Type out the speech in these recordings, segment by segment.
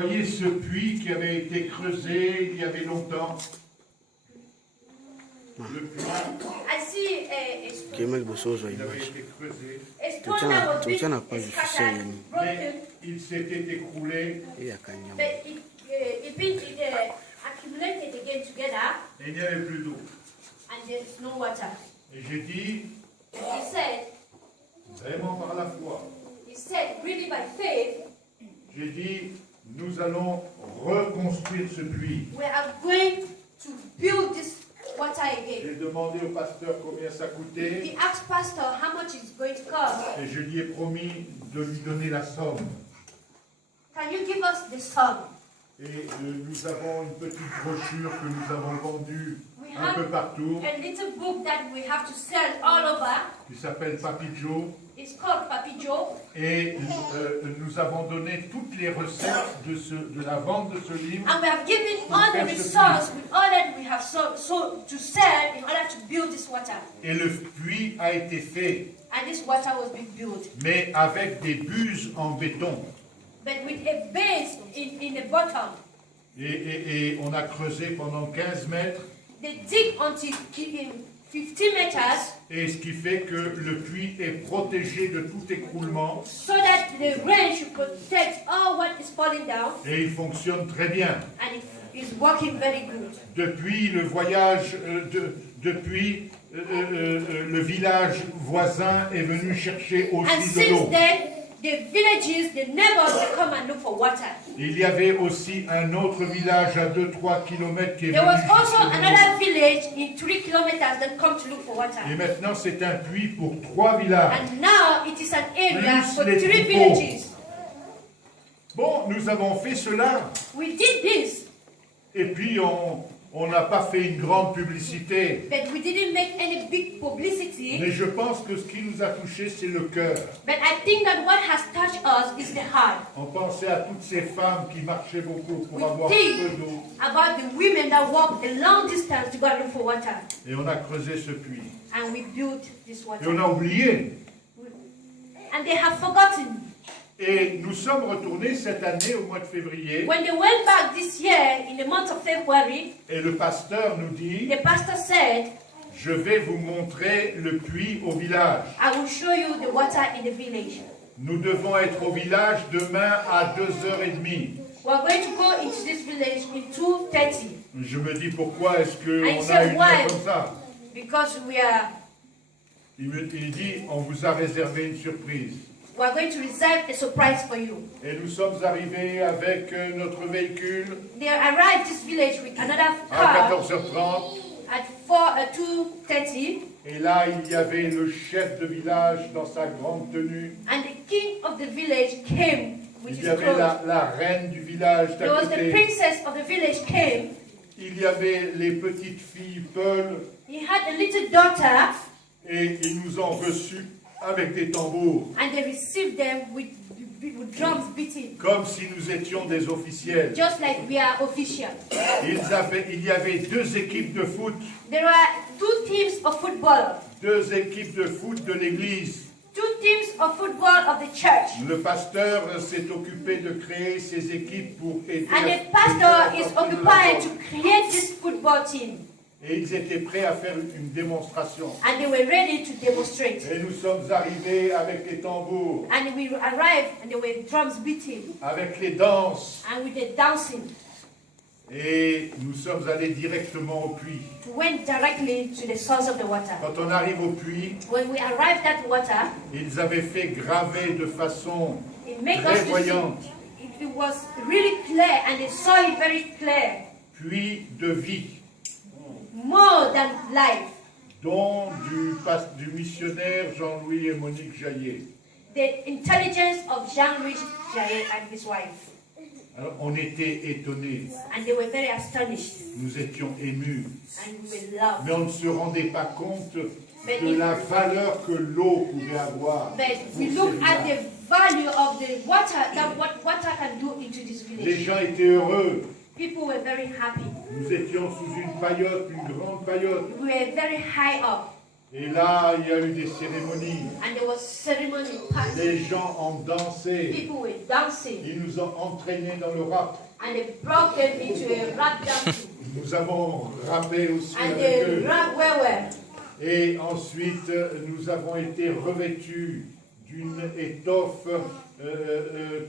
voyez ce puits qui avait été creusé il y avait longtemps. Le puits, I see a il avait été creusé, stone that was being Tuchana scattered, mais broken, il s'était écroulé but it been accumulated again together, et il n'y avait plus d'eau. and there's no water. Et j'ai dit, He said, vraiment par la foi, really by faith, j'ai dit, nous allons reconstruire ce puits. we are going to build this water again. J'ai demandé au pasteur combien ça coûtait He asked Pastor how much it's going to cost. et je lui ai promis de lui donner la somme. Can you give us the sum? Et nous avons une petite brochure que nous avons vendue We un peu have partout, a little book that we have to sell all over. qui s'appelle Papy Joe. It's called Papi Joe. Et nous avons donné toutes les recettes de la vente de ce livre. And we have given all the resources with all that we have so to sell in order to build this water. Et le puits a été fait, And this water was being built. mais avec des buses en béton. But with a base in the bottom. Et on a creusé pendant 15 mètres. They dig until 50 meters Et ce qui fait que le puits est protégé de tout écroulement. so that the rain should protect all what is falling down. Et il fonctionne très bien. And it is working very good. Depuis le voyage, depuis le village voisin est venu chercher And aussi de since l'eau. then, the villages, the neighbors, they come and look for water. Il y avait aussi un autre village à 2-3 km qui est There venu was also chercher de l'eau. another village in 3 kilometers that come to look for water. Et maintenant c'est un puits pour 3 villages. And now it is an area Plus for les 3 troupeaux. villages. Bon, nous avons fait cela. We did this, Et puis on n'a pas fait une grande publicité. but we didn't make any big publicity. Mais je pense que ce qui nous a touché, c'est le cœur. But I think that what has touched us is the heart. On pensait à toutes ces femmes qui marchaient beaucoup pour We avoir think peu d'eau. about the women that walk a long distance to go and look for water. Et on a creusé ce puits. And we built this Et on water. a oublié. And they have forgotten. Et nous sommes retournés cette année au mois de février. When they went back this year in the month of February, Et le pasteur nous dit, the pastor said, je vais vous montrer le puits au village. I will show you the water in the village. Nous devons être au village demain à 2h30. We are going to go into this village in 2:30 Je me dis pourquoi est-ce And he qu'on a said, une why? heure comme ça. because Il dit, on vous a réservé une surprise. we are going to reserve a surprise for you. Et nous sommes arrivés avec notre véhicule They arrived this village with another à car 14h30. at 2:30, Et là, il y avait le chef de village dans sa grande tenue. and the king of the village came with Il his y avait clothes. la reine du village There d'à was the côté. princess of the village came. Il y avait les petites filles Peul. He had a little daughter, Et ils nous ont reçus avec des tambours. and they received them with drums beating, Comme si nous étions des officiels. just like we are official. Il y avait 2 équipes de foot. There were 2 teams of football, 2 équipes de foot de l'église. 2 teams of football of the church. Le pasteur s'est occupé de créer ces équipes pour aider. And à- the pastor aider à is sortir de la occupied porte. to create this football team. Et ils étaient prêts à faire une démonstration. And they were ready to demonstrate. Et nous sommes arrivés avec les tambours, And we arrived and there were drums beating avec les danses. and with the dancing. Et nous sommes allés directement au puits. We went directly to the source of the water. Quand on arrive au puits, When we arrived at the water, ils avaient fait graver de façon it made très us to voyante. see. It was really clear and they saw it very clear. Puits de vie, More than life. don du missionnaire Jean-Louis et Monique Jaillet. The intelligence of Jean-Louis Jaillet and his wife. Alors, on était étonnés, And they were very astonished. nous étions émus, And we were loved. mais on ne se rendait pas compte de la valeur que l'eau pouvait avoir. But pour we ces look at villages. the value of the water, that what water can do into this Les village. gens étaient heureux. People were very happy. Nous étions sous une paillote, une grande paillote. We were very high up. Et là, il y a eu des cérémonies. And there was ceremony party. Les gens ont dansé. People were dancing. Ils nous ont entraînés dans le rap. And they broke them into a rap dancing. Nous avons rappé aussi And avec they eux. rap well. Et ensuite, nous avons été revêtus d'une étoffe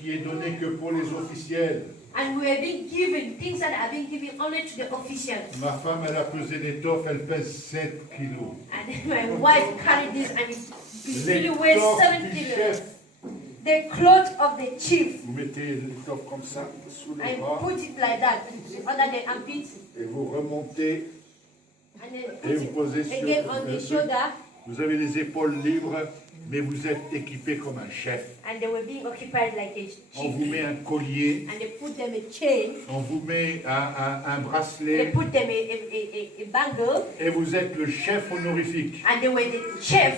qui est donnée que pour les officiels. And we have been given things that have been given only to the officials. Ma femme, elle a pesé l'étoffe, elle pèse 7 kilos. And my wife carried this and it really weighs L'étoffe 7 du kilos. chef. The clothes of the chief. Vous mettez l'étoffe comme ça, sous le And bras, put it like that under the armpit. et vous remontez, And then et vous put posez it sur again on the shoulder. Vous avez les épaules libres, mais vous êtes équipé comme un chef. And they were being occupied like a On chief. vous met un collier, And they put them a chain. on vous met un They bracelet, put them a bangle. et vous êtes le chef honorifique. And they were the chef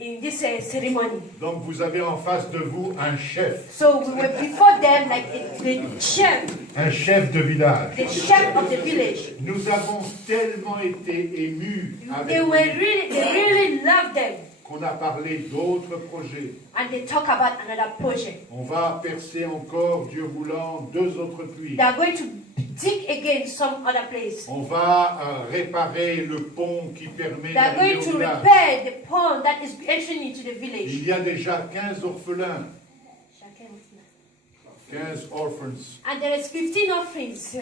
in this ceremony. Donc vous avez en face de vous un chef, So we were before them like un chef de village. the chef of the village. Nous avons tellement été émus They avec lui really loved them. qu'on a parlé d'autres projets. And they talk about another project. On va percer encore, Dieu voulant, 2 autres puits. They are going to dig again some other place. On va réparer le pont qui permet They are d'arriver going au to village. repair the pond that is entering into the village. Il y a déjà 15 orphelins, 15 orphans. And there is 15 offerings.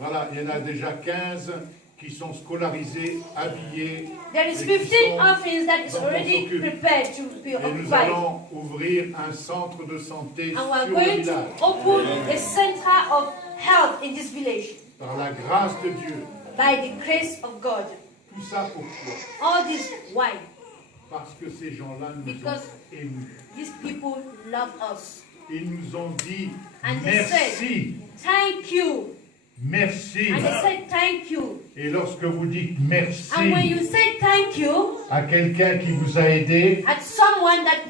Voilà, il y en a déjà 15 qui sont scolarisés, habillés. There is et 15 qui sont- offerings that is dont on already s'occupe. prepared to be Et nous occupied. allons ouvrir un centre de santé And we are sur le going to village. open a center of health in this village Par la grâce de Dieu. by the grace of God. Tout ça pourquoi? All this, why? Parce que ces gens-là nous Because ont émus. these people love us. Ils nous ont dit And they merci, Thank you. merci. And they said thank you. Et lorsque vous dites merci And when you say thank you à quelqu'un qui vous a aidé, at someone that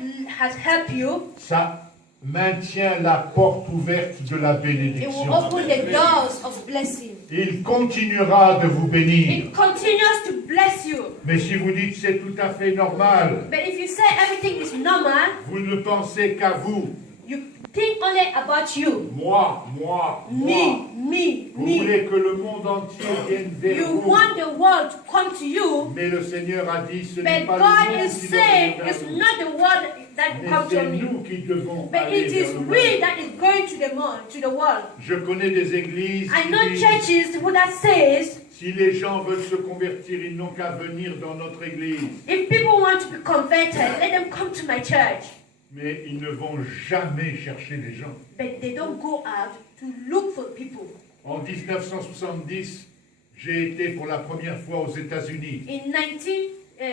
has helped you, ça maintient la porte ouverte de la it will bénédiction. open the doors of blessing. Il continuera de vous bénir. It continues to bless you. Mais si vous dites c'est tout à fait normal, But if you say everything is normal, vous ne pensez qu'à vous. you think only about you. Moi. Me. Vous voulez que le monde entier vienne vers You vous. want the world to come to you, Mais le Seigneur a dit ce n'est but pas le God monde is qui doit saying venir vers it's vous. not the world that Mais comes to c'est me, nous qui devons but aller it is vers le we monde. that is going to the world. Je connais des églises I qui know disent, churches who that says, si les gens veulent se convertir, ils n'ont qu'à venir dans notre église. if people want to be converted, let them come to my church. Mais ils ne vont jamais chercher les gens. But they don't go out to look for people. En 1970, j'ai été pour la première fois aux États-Unis. In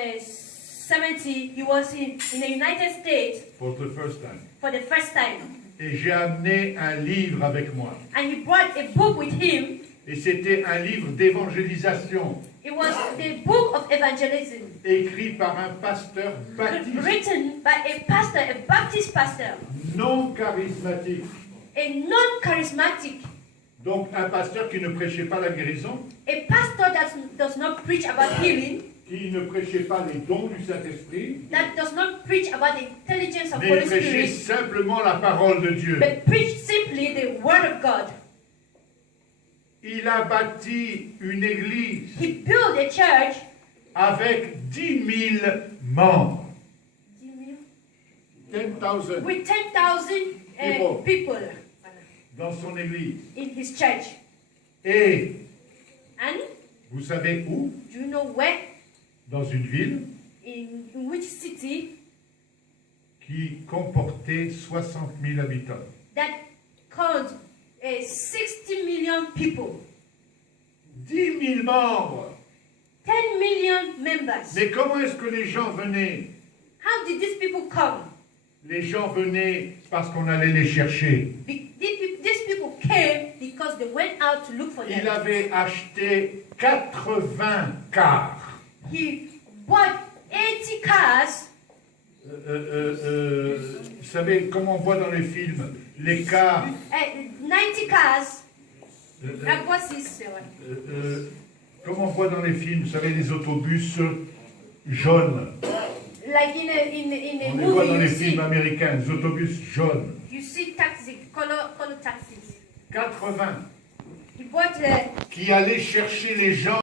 1970, he was in the United States For the first time. for the first time. Et j'ai amené un livre avec moi. And he brought a book with him. Et c'était un livre d'évangélisation, It was the book of evangelism, écrit par un pasteur baptiste, written by a pastor, a Baptist pastor, non charismatique. a non-charismatic, Donc un pasteur qui ne prêchait pas la guérison, a pastor that does not preach about healing, qui ne prêchait pas les dons du Saint-Esprit, that does not preach about the intelligence of mais Holy prêchait Spirit, simplement la parole de Dieu. but preach simply the word of God. Il a bâti une église He built a church avec 10 000 membres. 10,000 with 10,000 people dans son église. in his church. Et And vous savez où? do you know where? Dans une ville In which city qui comportait 60 000 habitants. that counts 60 million people, 10 000 membres. 10 million members. Mais comment est-ce que les gens venaient? How did these people come? Les gens venaient parce qu'on allait les chercher. These people came because they went out to look for Il them. avait acheté 80 cars. He bought 80 cars. Vous savez, comme on voit dans les films, les cars, 90 cars. comme on voit dans les films, vous savez, les autobus, jaunes. Like in a On les voit dans movie, les you see, films américains, des autobus jaunes. you see taxi, color taxis. 80 He bought qui allaient chercher les gens